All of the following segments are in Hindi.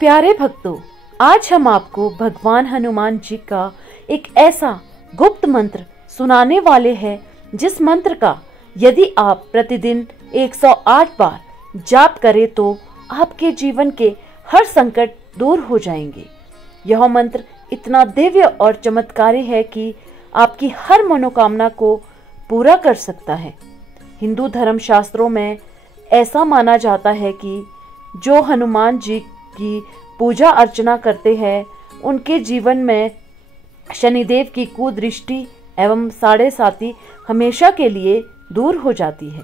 प्यारे भक्तों, आज हम आपको भगवान हनुमान जी का एक ऐसा गुप्त मंत्र सुनाने वाले हैं जिस मंत्र का यदि आप प्रतिदिन 108 बार जाप करें तो आपके जीवन के हर संकट दूर हो जाएंगे। यह मंत्र इतना दिव्य और चमत्कारी है कि आपकी हर मनोकामना को पूरा कर सकता है। हिंदू धर्म शास्त्रों में ऐसा माना जाता है कि जो हनुमान जी की पूजा अर्चना करते हैं उनके जीवन में शनिदेव की कुदृष्टि एवं साढ़े साती हमेशा के लिए दूर हो जाती है।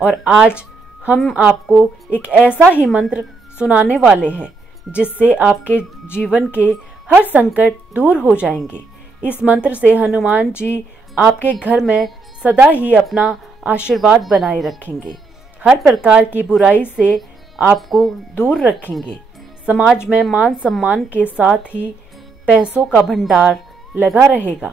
और आज हम आपको एक ऐसा ही मंत्र सुनाने वाले हैं जिससे आपके जीवन के हर संकट दूर हो जाएंगे। इस मंत्र से हनुमान जी आपके घर में सदा ही अपना आशीर्वाद बनाए रखेंगे, हर प्रकार की बुराई से आपको दूर रखेंगे, समाज में मान सम्मान के साथ ही पैसों का भंडार लगा रहेगा।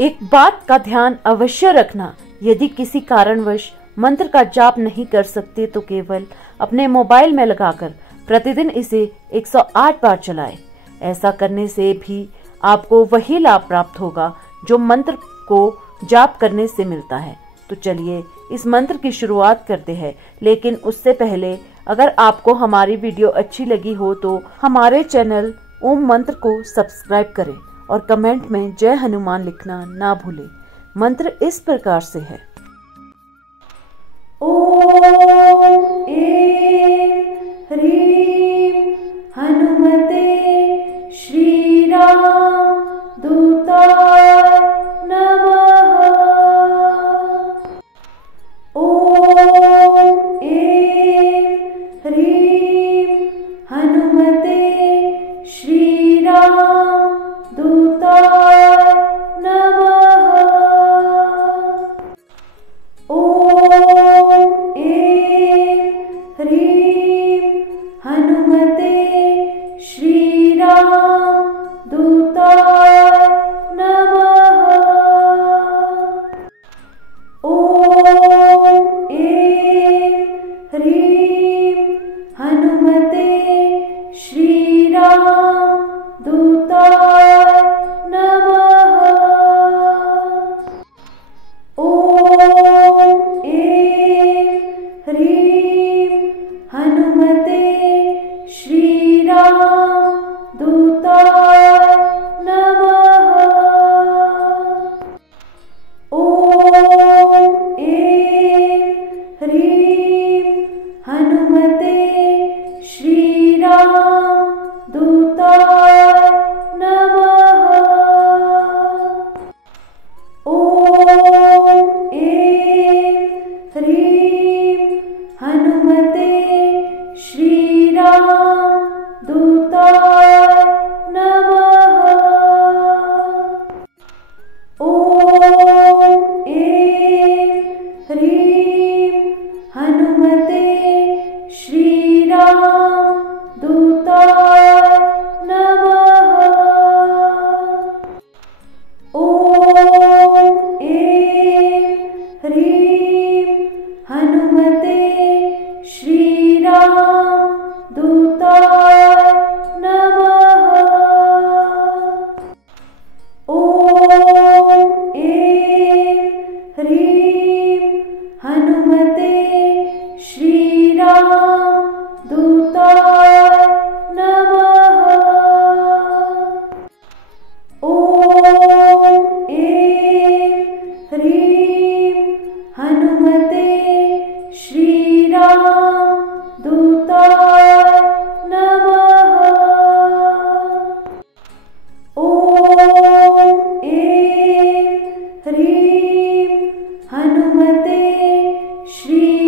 एक बात का ध्यान अवश्य रखना, यदि किसी कारणवश मंत्र का जाप नहीं कर सकते तो केवल अपने मोबाइल में लगाकर प्रतिदिन इसे 108 बार चलाएं। ऐसा करने से भी आपको वही लाभ प्राप्त होगा जो मंत्र को जाप करने से मिलता है। तो चलिए इस मंत्र की शुरुआत करते हैं, लेकिन उससे पहले अगर आपको हमारी वीडियो अच्छी लगी हो तो हमारे चैनल ओम मंत्र को सब्सक्राइब करें और कमेंट में जय हनुमान लिखना ना भूलें। मंत्र इस प्रकार से है। ओम ऐं ह्रीं हनुमते श्री राम दूताय नमः। ओम ऐं ह्रीं हनुमते श्री राम दूताय नमः। ओम ऐं ह्रीं हनुमते श्री राम दूताय नमः। ओम ऐं ह्रीं हनुमते श्री राम दूताय नमः। ओम ऐं ह्रीं हनुमते श्री राम दूताय नमः। ओम ऐं ह्रीं हनुमते श्री राम दूताय नमः। ओम ऐं ह्रीं हनुमते श्री राम दूताय नमः। ओम ऐं ह्रीं हनुमते श्री राम दूताय नमः। ओम ऐं ह्रीं हनुमते श्री राम दूताय नमः। ओम ऐं ह्रीं हनुमते श्री राम दूताय नमः। ओम ऐं ह्रीं हनुमते श्री राम दूताय नमः। ओम ऐं ह्रीं हनुमते श्री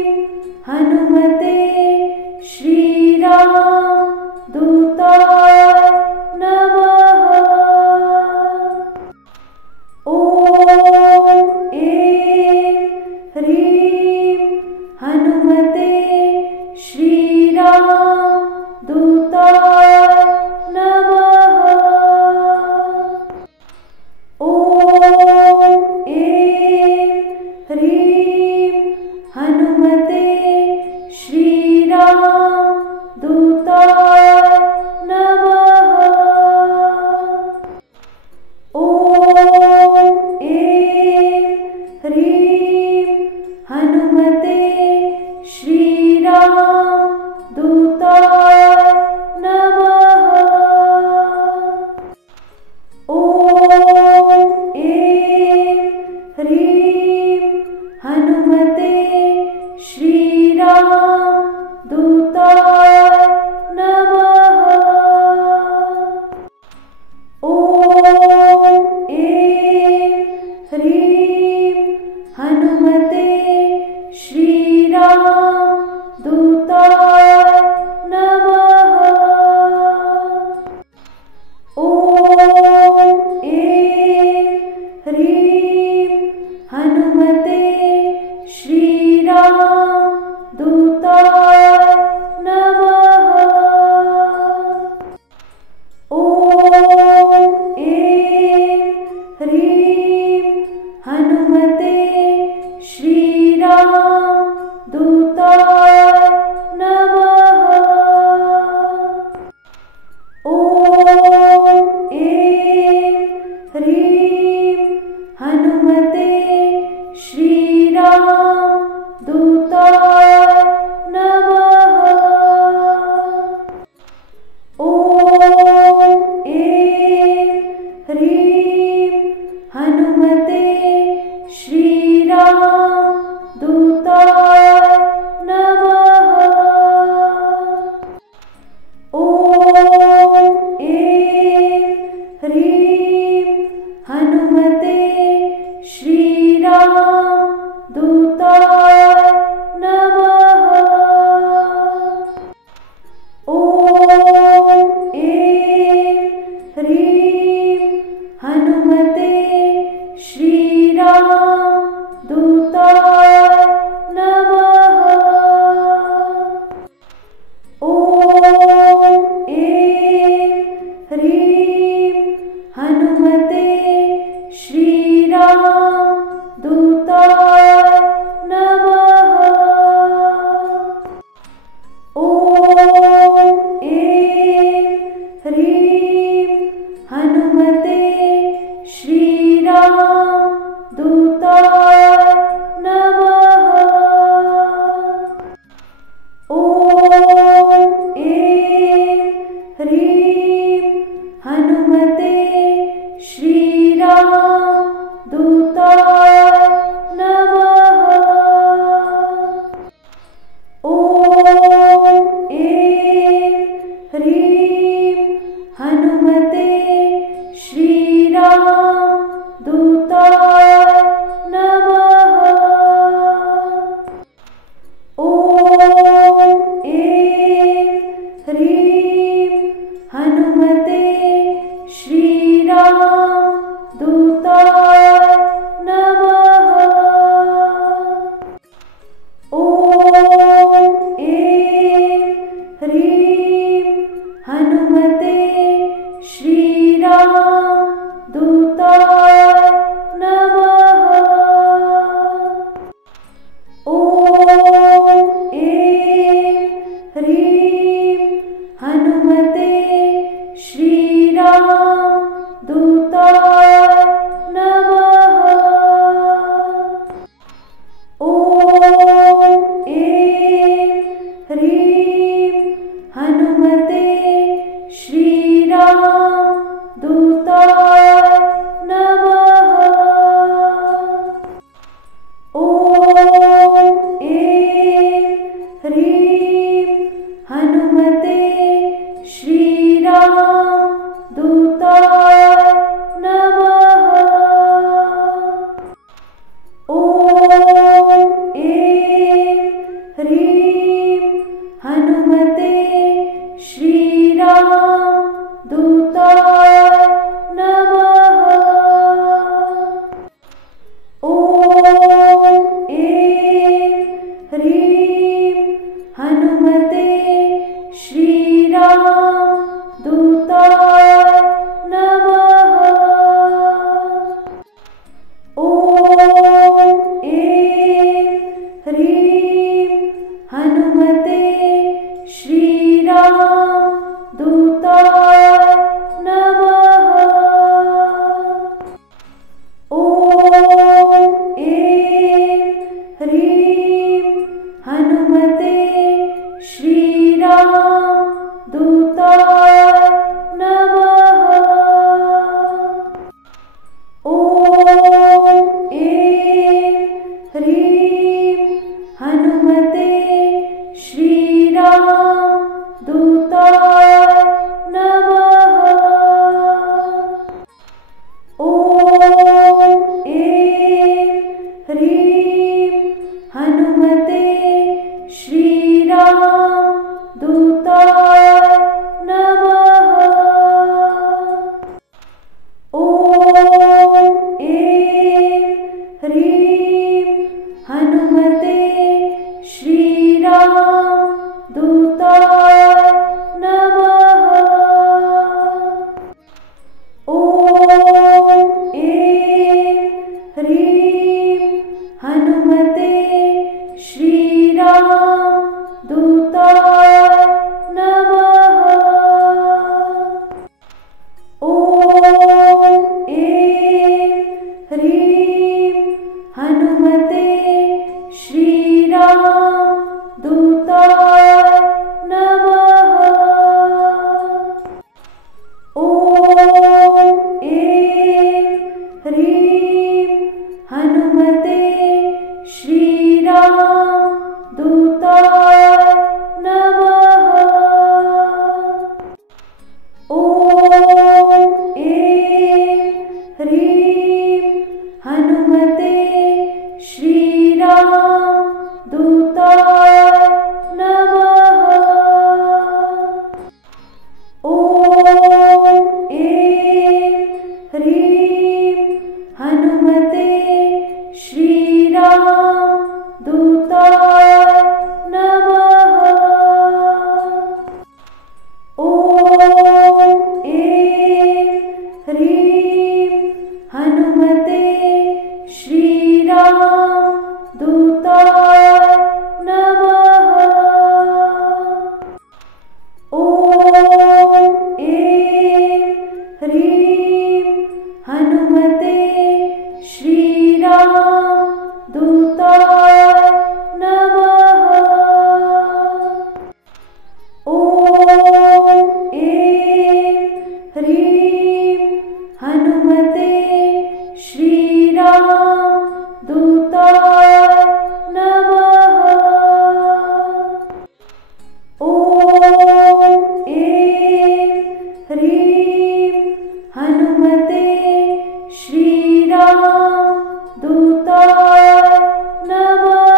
हनुमते श्रीराम दूताय नमः। ॐ ऐं ह्रीं हनुमते श्रीराम दूताय नमः। ॐ ऐं ह्रीं हनुमते श्रीराम दूताय नमः। ॐ ऐं ह्रीं हनुमते श्रीराम दूताय नमः। ॐ ऐं ह्रीं हनुमते श्रीराम दूताय नमः। ॐ ऐं ह्रीं हनुमते श्रीराम दूताय नमः। ॐ ऐं ह्रीं हनुमते श्रीराम दूताय नमः। ॐ ऐं ह्रीं हनुमते श्रीराम दूताय नमः। ॐ ऐं ह्रीं हनुमते श्रीराम दूताय नमः। ॐ ऐं ह्रीं हनुमते श्री ह्रीं हनुमते श्रीराम दूताय नमः। ॐ ऐं ह्रीं हनुमते श्रीराम दूताय नमः। ॐ ऐं ह्रीं हनुमते श्रीराम दूताय नमः। ॐ ऐं ह्रीं हनुमते श्रीराम दूताय नमः। ॐ ऐं ह्रीं हनुमते श्रीराम दूताय नमः। ॐ ऐं ह्रीं हनुमते श्रीराम दूताय नमः। ॐ ऐं ह्रीं हनुमते श्रीराम दूताय नमः। ॐ ऐं ह्रीं हनुमते श्रीराम दूताय नमः। ॐ ऐं ह्रीं हनुमते श्रीराम दूताय नमः। ॐ ऐं ह्रीं हनुमते श्रीराम दूताय नमः।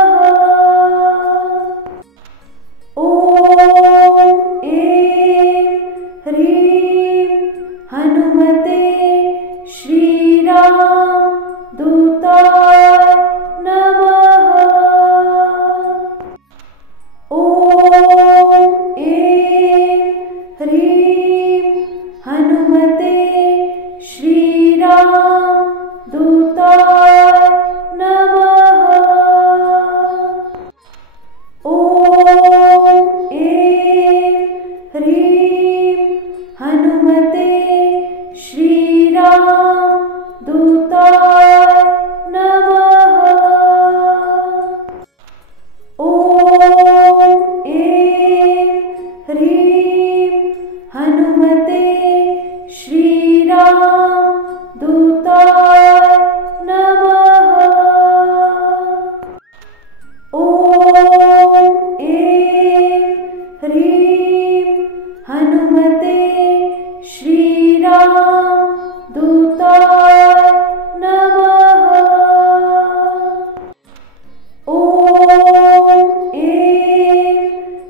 ॐ ऐं ह्रीं हनुमते श्रीराम दूताय नमः। ॐ ऐं ह्रीं हनुमते श्रीराम दूताय नमः। ॐ ऐं ह्रीं हनुमते श्रीराम दूताय नमः। ॐ ऐं ह्रीं हनुमते श्रीराम दूताय नमः। ॐ ऐं ह्रीं हनुमते श्रीराम दूताय नमः। ॐ ऐं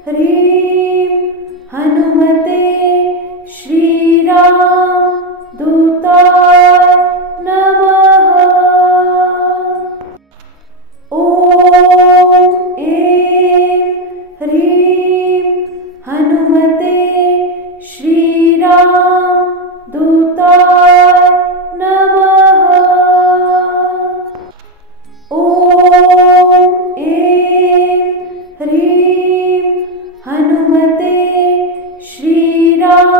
ह्रीं हनुमते श्रीराम दूताय नमः। ॐ ऐं ह्रीं हनुमते श्रीराम दूताय नमः। ॐ ऐं ह्रीं हनुमते श्रीराम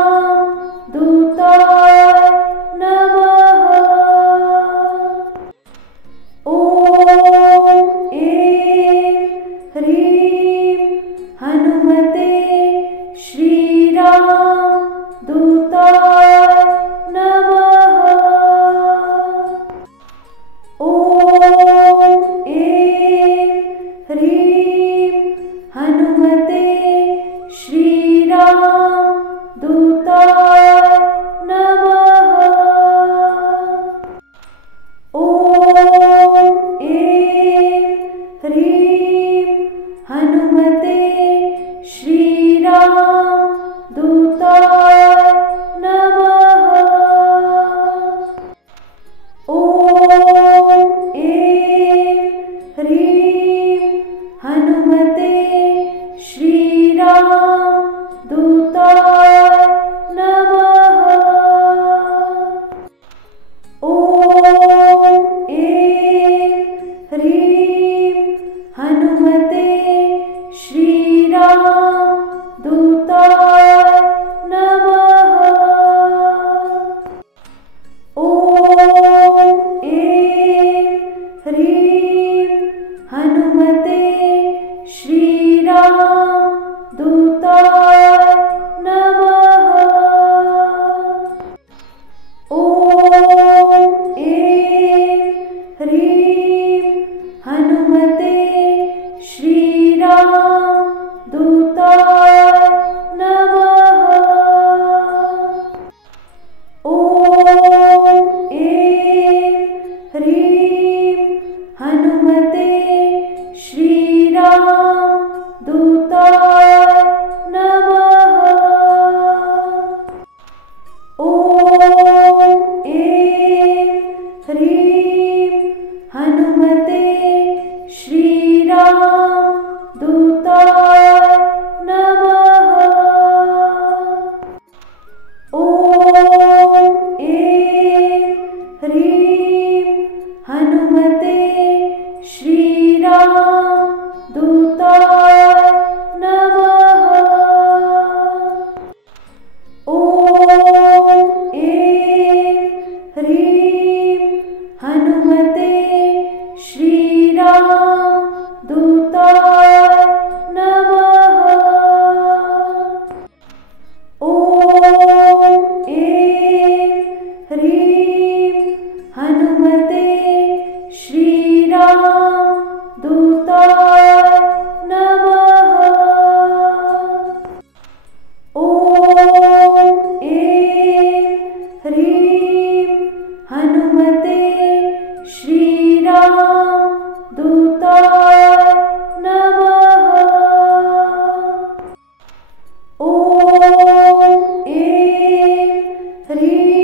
दूताय नमः। ॐ ऐं ह्रीं हनुमते श्रीराम दूताय नमः। ॐ ऐं ह्रीं हनुमते श्रीराम दूताय नमः। ॐ ह्रीं हनुमते श्रीराम दूताय नमः। ॐ ऐं ह्रीं हनुमते श्रीराम दूताय नमः। ॐ ऐं ह्रीं हनुमते श्रीराम दूताय नमः। ॐ ऐं ह्रीं हनुमते श्रीराम दूताय नमः। ॐ ऐं ह्रीं हनुमते श्रीराम दूताय नमः। ॐ ऐं ह्रीं हनुमते श्रीराम दूताय नमः। ॐ ऐं ह्रीं हनुमते श्रीराम दूताय नमः। ॐ ऐं ह्रीं हनुमते श्रीराम दूताय नमः। ॐ ऐं ह्रीं हनुमते श्रीराम दूताय नमः। ॐ ऐं ह्रीं